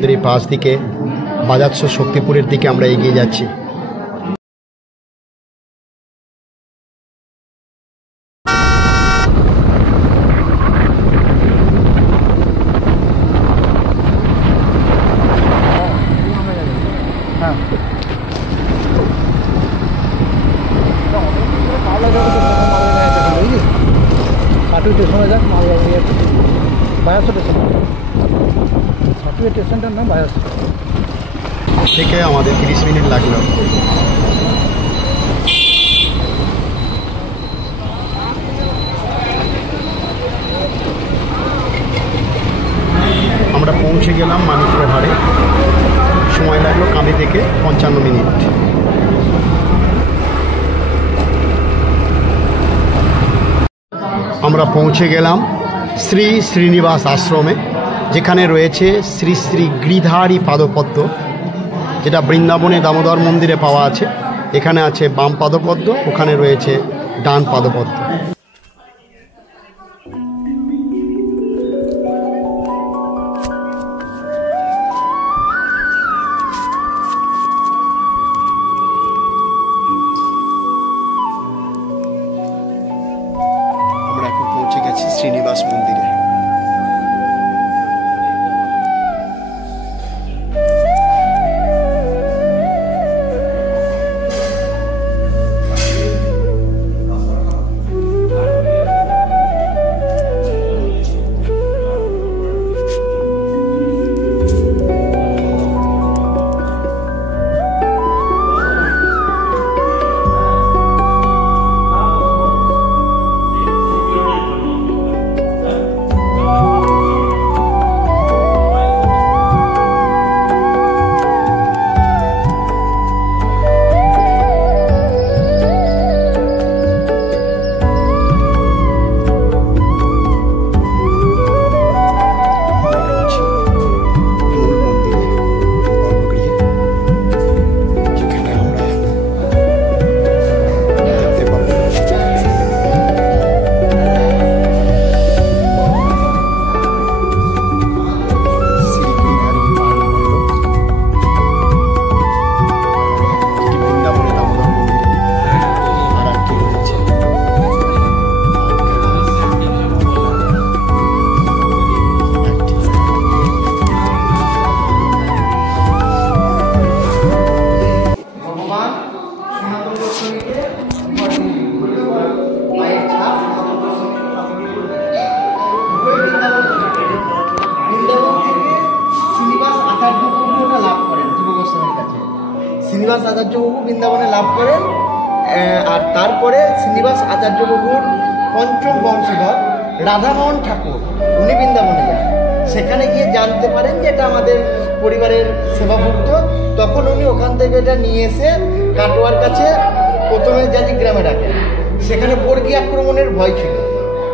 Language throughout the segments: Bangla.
মন্দিরের পাশ দিকে বাজারসর শক্তিপুরের দিকে আমরা এগিয়ে যাচ্ছি। থেকে আমাদের 30 মিনিট লাগলো। আমরা পৌঁছে গেলাম মানিকপ্রহারে, সময় লাগলো কাঁদি থেকে 55 মিনিট। আমরা পৌঁছে গেলাম শ্রী শ্রীনিবাস আশ্রমে, যেখানে রয়েছে শ্রী শ্রী গিরিধারী পাদপদ্ম, যেটা বৃন্দাবনে দামোদর মন্দিরে পাওয়া আছে। এখানে আছে বাম পাদপদ্ম, ওখানে রয়েছে ডান পাদপদ্ম। আমরা এখন পৌঁছে গেছি শ্রীনিবাস মন্দিরে। শ্রীনিবাস আচার্যবাবু বৃন্দাবনে লাভ করেন, আর তারপরে শ্রীনিবাস আচার্যবাবুর পঞ্চম বংশধর রাধামোহন ঠাকুর উনি বৃন্দাবনে যান। সেখানে গিয়ে জানতে পারেন যে এটা আমাদের পরিবারের সেবাভুক্ত। তখন উনি ওখান থেকে এটা নিয়ে এসে কাটোয়ার কাছে প্রথমে জাজি গ্রামে রাখেন। সেখানে বর্গী আক্রমণের ভয় ছিল,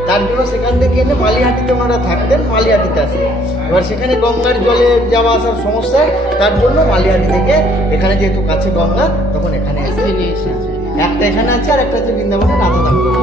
তার জন্য সেখান থেকে এনে মালিহাটিতে ওনারা থাকতেন, মালিহাটিতে আসে। এবার সেখানে গঙ্গার জলে যাওয়া আসার সমস্যা, তার জন্য মালিহাটি থেকে এখানে যেহেতু কাছে গঙ্গা, তখন এখানে এসে একটা এখানে আছে আর একটা হচ্ছে বৃন্দাবনে রাধা দামোদর।